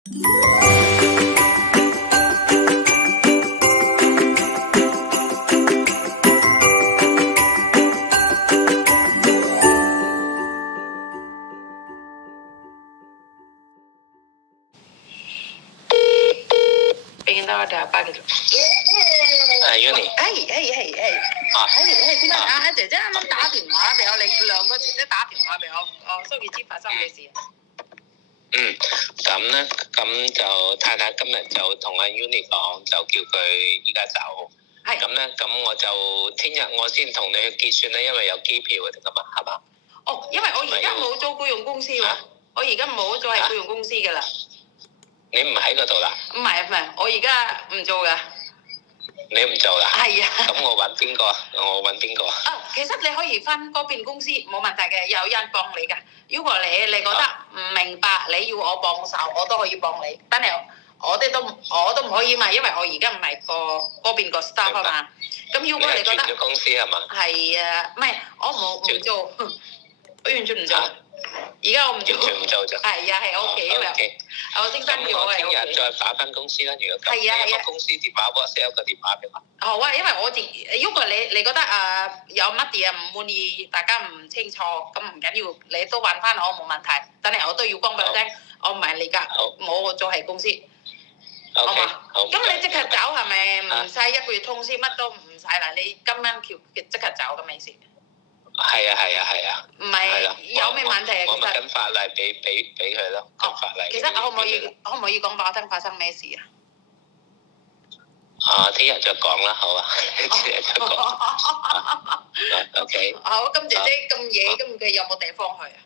Pengen tahu ada apa gitu. Yuni. 點解姐姐啱啱打電話俾我，你兩個姐姐打電話俾我，所以知發生咩事。咁咧，咁就太太今日就同阿 Uni 講，就叫佢依家走。係。咁咧，咁我就聽日我先同你去結算咧，因為有機票嗰啲咁啊，係嘛？哦，因為我而家冇做僱用公司喎，我而家冇做係僱用公司㗎啦。你唔喺嗰度啦？唔係，我而家唔做㗎。你唔做啦？係啊。咁我揾邊個？我揾邊個？其實你可以翻嗰邊公司冇問題嘅，有人幫你㗎。如果你覺得唔明白，你要我幫手，我都可以幫你。但係我都唔可以嘛，因為我而家唔係嗰邊個 staff 啊嘛。咁如果你覺得，轉咗公司係嘛？係啊，唔係我唔做，我完全唔做。而家我唔做。完全唔做啫。係啊，係我屋企啦。我升薪咗我聽日再打翻公司啦。如果咁，你個公司電話 WhatsApp 個電話俾我。好啊，因為如果你覺得有乜嘢唔滿意，大家唔清楚，咁唔緊要，你都揾翻我冇問題。但係我都要講俾你聽，我唔係你㗎，我做係公司。好嘛？咁你即刻走係咪？唔使一個月通知，乜都唔使啦。你今晚即刻走咁嘅意思？係啊。唔係有咩問題啊？我咪跟法例俾佢咯。法例。其實可唔可以講俾我聽發生咩事啊？聽日再講啦，好啊。聽日再講。OK。好，咁姐姐咁夜，咁佢有冇地方去啊？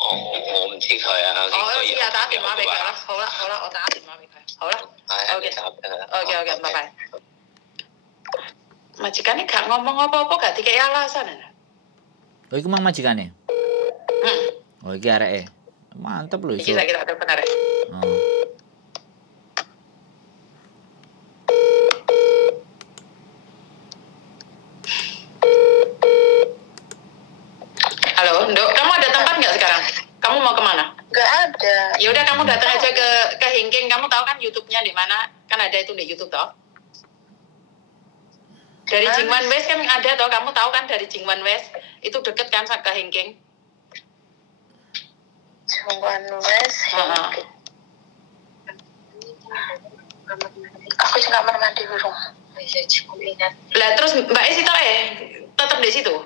我唔知佢啊。我試下打電話俾佢啦。好啦，我打電話俾佢。好啦。OK，拜拜。Majikannya gak ngomong apa-apa, gak dikei alasan. Oh, itu mang majikannya? Oh, iki areke. Mantep lho iso. Iki tak telepon arek. Halo, Nduk, kamu ada tempat nggak sekarang? Kamu mau kemana? Nggak ada. Ya udah kamu datang aja ke Hingking. Kamu tahu kan YouTube-nya di mana? Kan ada itu di YouTube toh. Dari Jingwan West kan ada toh, kamu tahu kan dari Jingwan West itu deket kan ke Hingking? Jingwan West. Aku juga kamar mandi burung. Lah terus Mbak Es itu tetap di situ?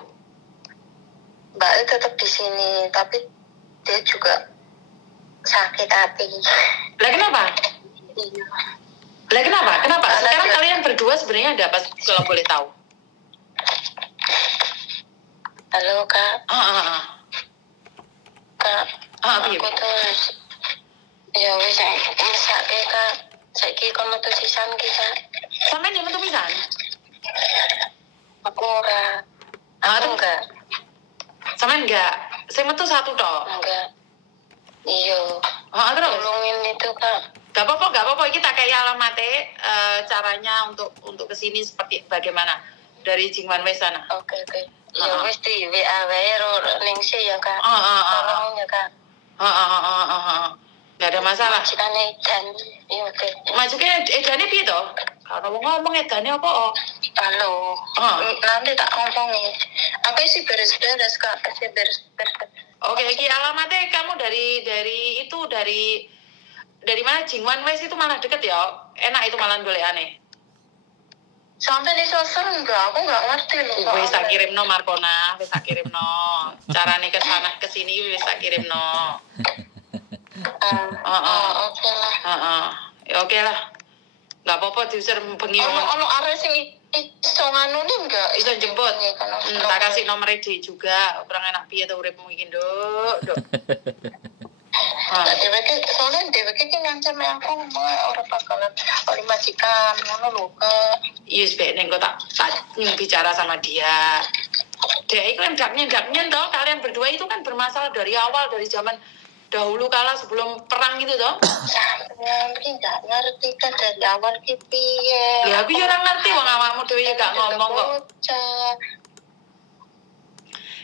Mbak Es tetap di sini, tapi dia juga sakit hati. Lah kenapa? Iya. Lah kenapa? Sekarang kalian berdua sebenarnya ada apa kalau boleh tahu? Halo Kak. Kak. Aku tuh ya wis mesake Kak. Saiki kon metu sisan ki Kak. Sampeyan yang metu pisan? Aku ora. Aku enggak. Sampeyan enggak? Saya metu satu toh? Enggak. Iya. Terus? Tolongin itu Kak. Gak apa-apa. Kita kayak alamatnya caranya untuk kesini seperti bagaimana dari Jingwan West sana. Oke. Ya wis di WA wae ning ya Kak. Tolong ya Kak. Gak ada masalah. Majikane Edan. Iya oke. Majikane Edane piye to? Kalau ngomong Edane apa? Halo. Nanti tak ngomongin. Aku sih beres-beres Kak. Beres-beres. Oke, iki alamatnya kamu dari mana? Jingwan West itu malah deket ya. Enak itu malah golekane. Sampai di sosmed enggak, aku enggak ngerti loh. Wis tak kirimno Markona, wis tak kirimno. Carane ke sana ke sini wis tak kirimno. Oke lah. Oke lah. Enggak apa-apa diusir bengi. Ono arek sing iso nganu nih enggak iso jemput. Tak kasih nomor dia juga. Kurang enak piye to uripmu iki, Nduk. Soalnya DWK ki ngancam aku orang bakalan oleh majikan ngono lho Kak. Iya sebenarnya kok tak bicara sama dia. Dia itu kan daknya toh, kalian berdua itu kan bermasalah dari awal, dari zaman dahulu kala sebelum perang itu toh. Sampeyan ki gak ngerti kan dari awal ki piye. Ya aku yo ora ngerti wong awakmu dhewe gak ngomong kok.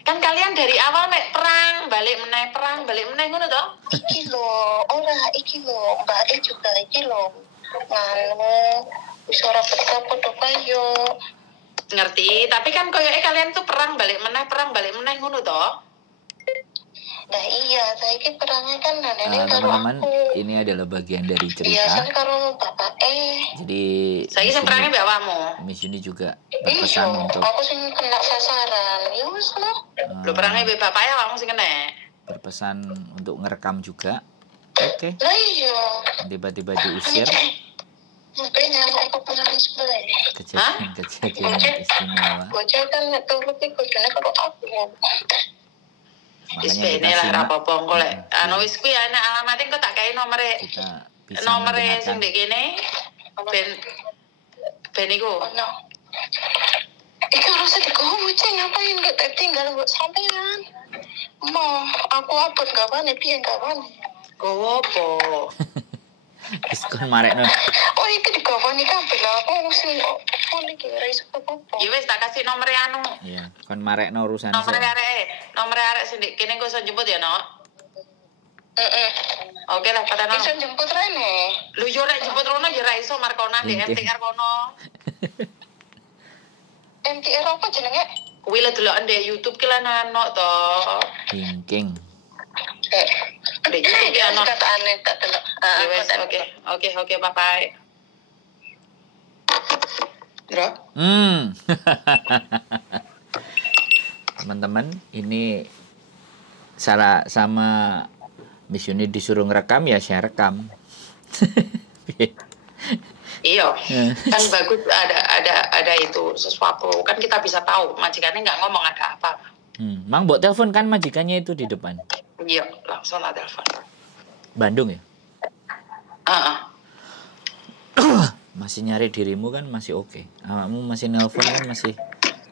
Kan kalian dari awal mek perang, balik meneh ngono toh? Iki lho, ora iki lho, Mbak juga iki lho. Nganu, wis ora podo kayo. Ngerti, tapi kan koyoke kalian tuh perang balik meneh ngono toh? Nah iya, saiki perangnya kan nenek karo teman-teman, aku. ini adalah bagian dari cerita. Iya, saya karo bapak Jadi saiki sing perangnya mbak awakmu. Miss Yuni juga iya, berpesan untuk aku sing kena sasaran. Ya wis lho. Lho perangnya mbak bapak ya awakmu sing kena. berpesan untuk ngerekam juga. Oke. Lah iya. Tiba-tiba diusir. Makanya aku pernah sebelah. Kejadian istimewa. Bocah kan turut ikutnya kalau aku. Makanya Wis kita lah simak. apa-apa engko lek anu wis kuwi ana alamate engko tak kae nomere. Kita bisa Nomere mendengarkan. sing ndek kene ben iku. Ono. Iki harus dikucing ngapain gak tinggal buat sampean. Mau aku upload gawane piye gawane. Gowo apa? Diskon marekno. Oh iki digawane kabeh lah aku sing phone iki ora iso apa-apa. Ya wis tak kasih nomere anu. Iya, kon marekno urusan Nomere arek sing ndek kene engko iso jemput ya, no? Oke lah, pada Bisa jemput rene. Lu yo rek jemput rono ya ra iso Markona di MTR kono. MTR apa jenenge? Kuwi lho deloken di YouTube ki lan ono to. Hingking. Di YouTube ki ono. Kata aneh tak delok. Ya wis, oke, bye-bye. Bro. Teman-teman, ini salah sama Miss Yuni disuruh ngerekam ya saya rekam. Iya, kan bagus ada itu sesuatu kan kita bisa tahu majikannya nggak ngomong ada apa. Mang buat telepon kan majikannya itu di depan. Iya, langsung ada telepon. Bandung ya? Masih nyari dirimu kan masih oke. Awakmu masih nelpon kan masih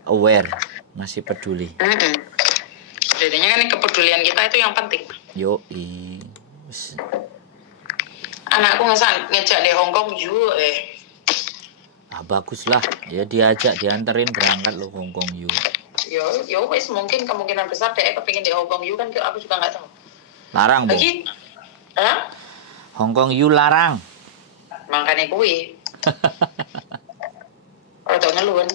aware, masih peduli. Jadinya kan kepedulian kita itu yang penting. Yoi. Anakku ngejak di Hongkong juga Bagus lah. Ya diajak, dianterin berangkat lo Hongkong you. Yo wis mungkin kemungkinan besar dia kepingin di Hongkong you kan aku juga nggak tahu. Larang, Bu. Lagi, Hongkong you larang. Makanya kuwi. Orang ngeluh kan.